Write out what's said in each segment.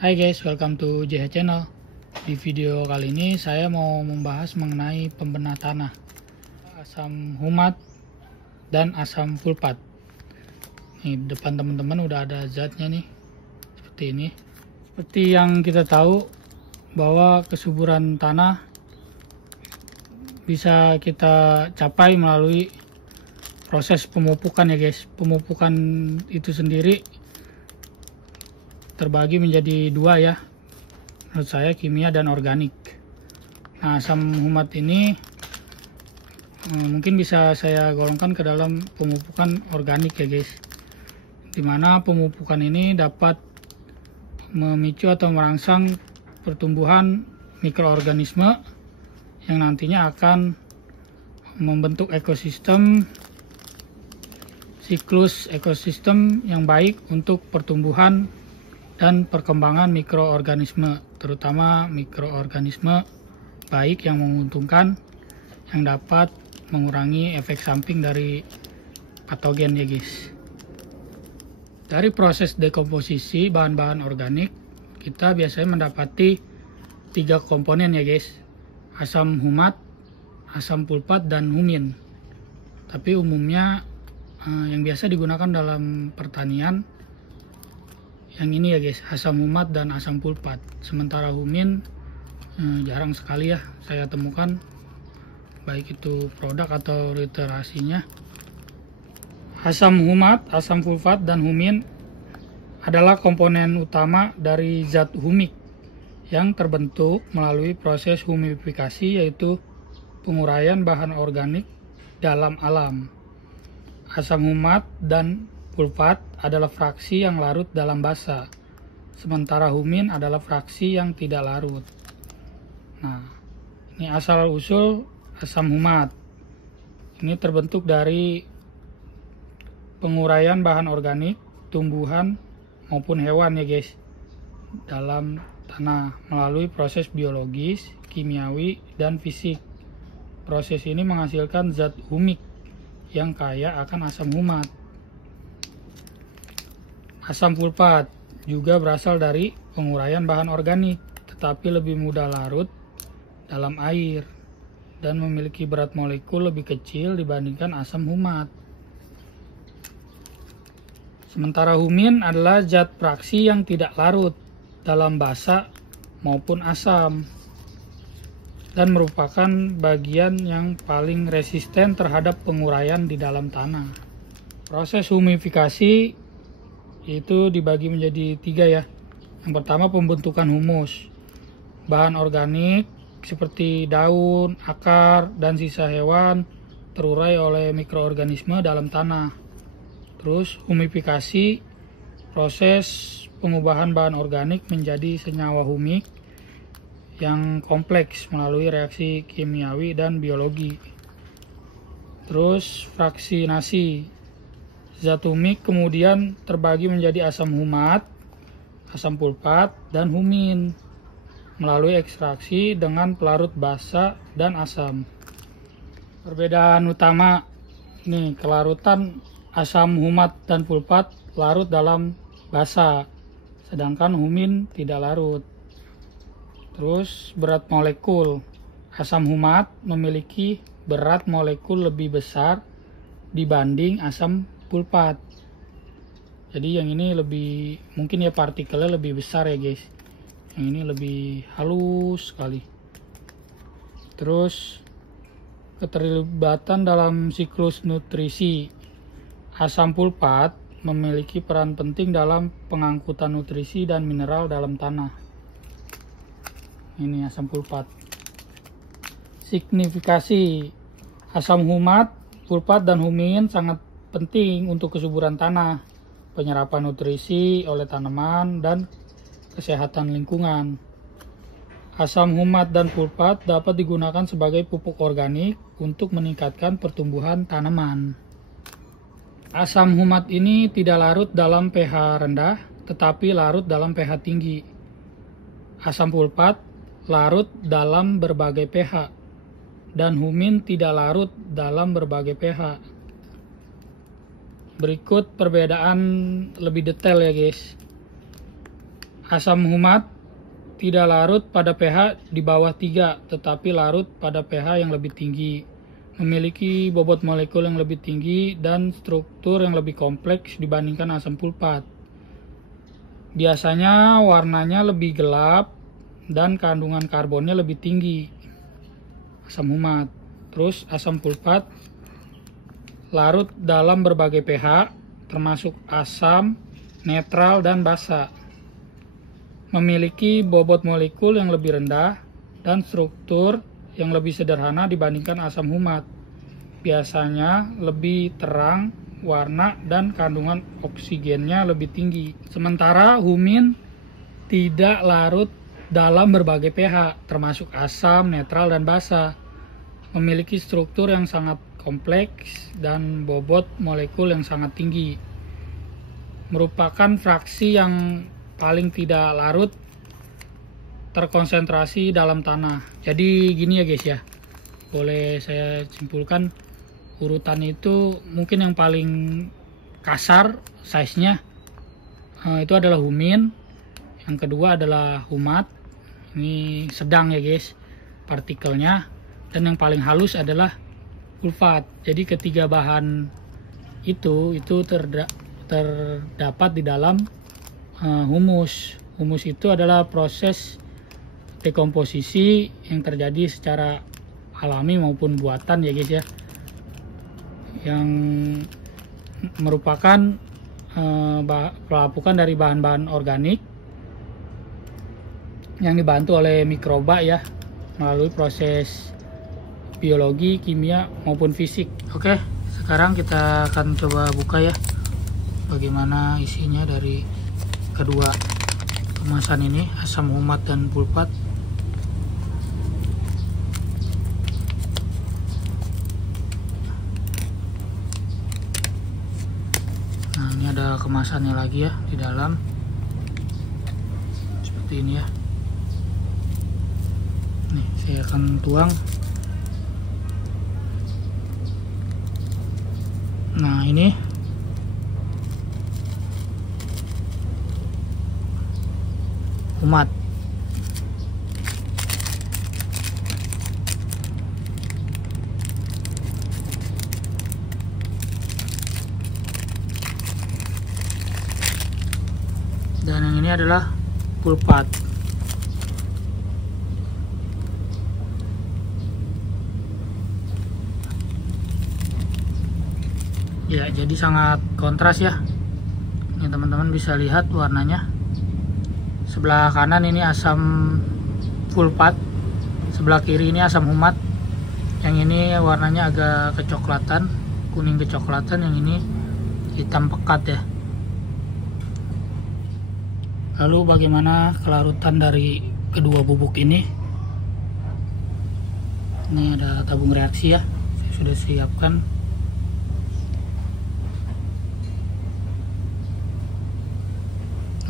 Hai guys, welcome to JH Channel. Di video kali ini saya mau membahas mengenai pembenah tanah, asam humat dan asam fulpat. Nih depan teman-teman udah ada zatnya nih, seperti ini. Seperti yang kita tahu bahwa kesuburan tanah bisa kita capai melalui proses pemupukan ya guys. Pemupukan itu sendiri terbagi menjadi dua ya, menurut saya, kimia dan organik. Nah, asam humat ini mungkin bisa saya golongkan ke dalam pemupukan organik ya guys, dimana pemupukan ini dapat memicu atau merangsang pertumbuhan mikroorganisme yang nantinya akan membentuk ekosistem, siklus ekosistem yang baik untuk pertumbuhan dan perkembangan mikroorganisme, terutama mikroorganisme baik yang menguntungkan, yang dapat mengurangi efek samping dari patogen ya guys. Dari proses dekomposisi bahan-bahan organik, kita biasanya mendapati 3 komponen ya guys: asam humat, asam fulpat, dan humin. Tapi umumnya yang biasa digunakan dalam pertanian yang ini ya guys, asam humat dan asam fulpat. Sementara humin jarang sekali ya saya temukan, baik itu produk atau literasinya. Asam humat, asam fulpat, dan humin adalah komponen utama dari zat humik yang terbentuk melalui proses humidifikasi, yaitu penguraian bahan organik dalam alam. Asam humat dan fulpat adalah fraksi yang larut dalam basa, sementara humin adalah fraksi yang tidak larut. Nah, ini asal-usul asam humat. Ini terbentuk dari penguraian bahan organik, tumbuhan maupun hewan ya guys, dalam tanah melalui proses biologis, kimiawi, dan fisik. Proses ini menghasilkan zat humik yang kaya akan asam humat. Asam fulpat juga berasal dari penguraian bahan organik, tetapi lebih mudah larut dalam air dan memiliki berat molekul lebih kecil dibandingkan asam humat. Sementara humin adalah zat fraksi yang tidak larut dalam basa maupun asam dan merupakan bagian yang paling resisten terhadap penguraian di dalam tanah. Proses humidifikasi itu dibagi menjadi 3 ya. Yang pertama, pembentukan humus. Bahan organik seperti daun, akar, dan sisa hewan terurai oleh mikroorganisme dalam tanah. Terus humidifikasi, proses pengubahan bahan organik menjadi senyawa humik yang kompleks melalui reaksi kimiawi dan biologi. Terus fraksinasi, zat humik kemudian terbagi menjadi asam humat, asam fulpat, dan humin melalui ekstraksi dengan pelarut basa dan asam. Perbedaan utama nih, kelarutan asam humat dan fulpat larut dalam basa, sedangkan humin tidak larut. Terus berat molekul, asam humat memiliki berat molekul lebih besar dibanding asam fulpat. Jadi yang ini lebih, mungkin ya partikelnya lebih besar ya guys. Yang ini lebih halus sekali. Terus keterlibatan dalam siklus nutrisi. Asam fulpat memiliki peran penting dalam pengangkutan nutrisi dan mineral dalam tanah. Ini asam fulpat. Signifikasi, asam humat, fulpat, dan humin sangat penting untuk kesuburan tanah, penyerapan nutrisi oleh tanaman, dan kesehatan lingkungan. Asam humat dan fulpat dapat digunakan sebagai pupuk organik untuk meningkatkan pertumbuhan tanaman. Asam humat ini tidak larut dalam pH rendah, tetapi larut dalam pH tinggi. Asam fulpat larut dalam berbagai pH, dan humin tidak larut dalam berbagai pH. Berikut perbedaan lebih detail ya guys. Asam humat tidak larut pada pH di bawah 3, tetapi larut pada pH yang lebih tinggi, memiliki bobot molekul yang lebih tinggi dan struktur yang lebih kompleks dibandingkan asam pulpat. Biasanya warnanya lebih gelap dan kandungan karbonnya lebih tinggi. Asam humat. Terus asam pulpat larut dalam berbagai pH, termasuk asam, netral, dan basa. Memiliki bobot molekul yang lebih rendah dan struktur yang lebih sederhana dibandingkan asam humat. Biasanya lebih terang warna dan kandungan oksigennya lebih tinggi. Sementara humin tidak larut dalam berbagai pH, termasuk asam, netral, dan basa. Memiliki struktur yang sangat kompleks dan bobot molekul yang sangat tinggi. Merupakan fraksi yang paling tidak larut terkonsentrasi dalam tanah. Jadi gini ya guys ya, boleh saya simpulkan, urutan itu mungkin yang paling kasar size-nya itu adalah humin, yang kedua adalah humat, ini sedang ya guys partikelnya, dan yang paling halus adalah pulpat. Jadi ketiga bahan itu terdapat di dalam humus. Humus itu adalah proses dekomposisi yang terjadi secara alami maupun buatan ya guys ya, yang merupakan pelapukan dari bahan-bahan organik yang dibantu oleh mikroba ya, melalui proses biologi, kimia maupun fisik. Oke, sekarang kita akan coba buka ya bagaimana isinya dari kedua kemasan ini, asam humat dan pulpat. Nah, ini ada kemasannya lagi ya di dalam, seperti ini ya. Nih, saya akan tuang. Nah, ini humat. Dan yang ini adalah pulpat. Ya, jadi sangat kontras ya. Ini teman-teman bisa lihat warnanya. Sebelah kanan ini asam pulpat, sebelah kiri ini asam humat. Yang ini warnanya agak kecoklatan, kuning kecoklatan, yang ini hitam pekat ya. Lalu bagaimana kelarutan dari kedua bubuk ini? Ini ada tabung reaksi ya, saya sudah siapkan.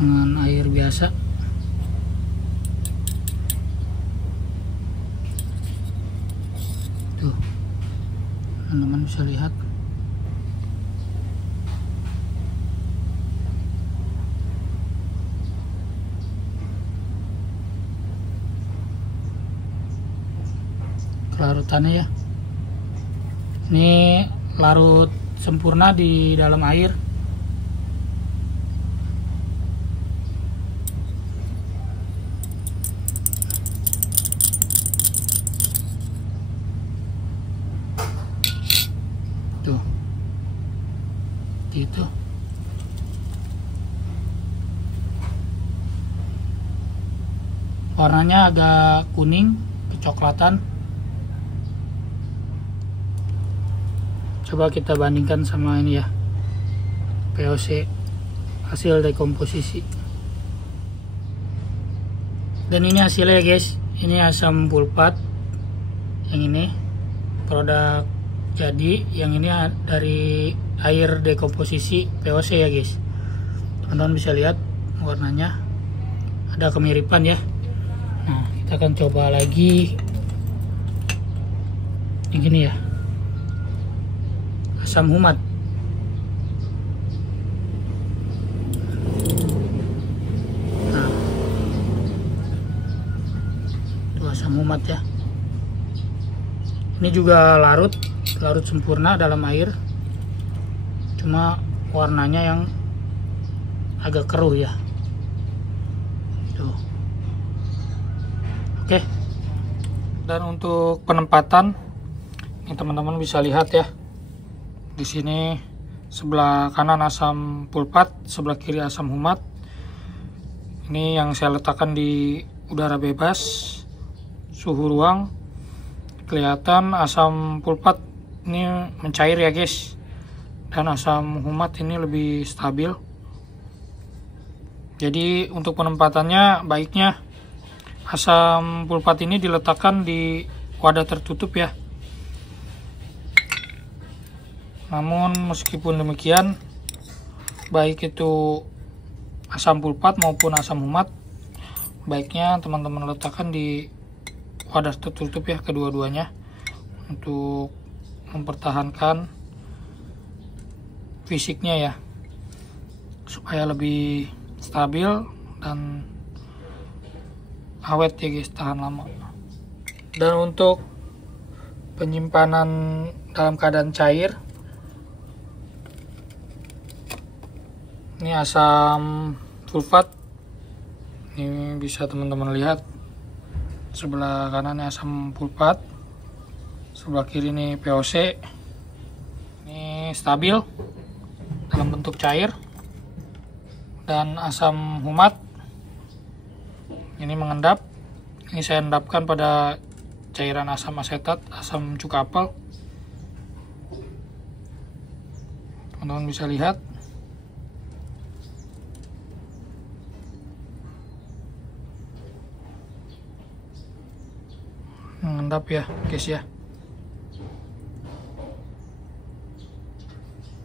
Dengan air biasa. Tuh, teman-teman bisa lihat. Kelarutannya ya. Ini larut sempurna di dalam air. Tuh, gitu. Warnanya agak kuning kecoklatan. Coba kita bandingkan sama ini ya, VOC, hasil dekomposisi. Dan ini hasilnya ya guys, ini asam pulpat, yang ini produk jadi, yang ini dari air dekomposisi VOC ya guys. Teman-teman bisa lihat warnanya ada kemiripan ya. Nah, kita akan coba lagi yang ini ya, asam humat. Nah, humat ya. Ini juga larut sempurna dalam air, cuma warnanya yang agak keruh ya. Tuh. Oke. Dan untuk penempatan, ini teman-teman bisa lihat ya. Di sini sebelah kanan asam pulpat, sebelah kiri asam humat. Ini yang saya letakkan di udara bebas, suhu ruang. Kelihatan asam pulpat ini mencair ya guys, dan asam humat ini lebih stabil. Jadi untuk penempatannya baiknya asam pulpat ini diletakkan di wadah tertutup ya. Namun meskipun demikian, baik itu asam pulpat maupun asam humat, baiknya teman-teman letakkan di wadah tertutup ya, kedua-duanya, untuk mempertahankan fisiknya ya, supaya lebih stabil dan awet ya guys, tahan lama. Dan untuk penyimpanan dalam keadaan cair, ini asam sulfat, ini bisa teman-teman lihat. Sebelah kanannya asam pulpat, sebelah kiri ini VOC. Ini stabil dalam bentuk cair. Dan asam humat ini mengendap. Ini saya endapkan pada cairan asam asetat, asam cuka apel. Teman-teman bisa lihat. Mengendap ya guys ya.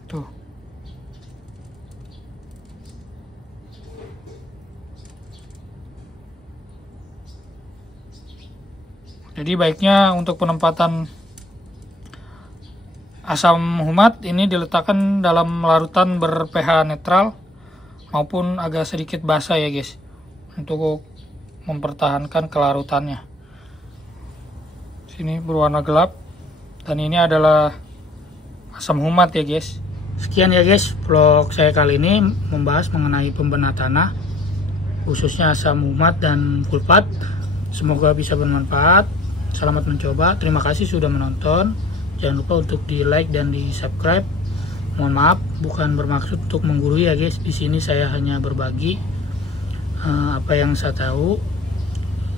Tuh. Jadi baiknya untuk penempatan asam humat ini diletakkan dalam larutan ber-pH netral maupun agak sedikit basah ya guys, untuk mempertahankan kelarutannya. Ini berwarna gelap, dan ini adalah asam humat ya guys. Sekian ya guys vlog saya kali ini membahas mengenai pembenah tanah, khususnya asam humat dan pulpat. Semoga bisa bermanfaat. Selamat mencoba. Terima kasih sudah menonton. Jangan lupa untuk di like dan di subscribe. Mohon maaf, bukan bermaksud untuk menggurui ya guys. Di sini saya hanya berbagi apa yang saya tahu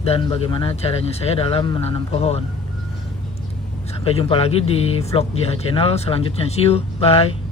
dan bagaimana caranya saya dalam menanam pohon. Sampai jumpa lagi di vlog JH Channel selanjutnya. See you, bye.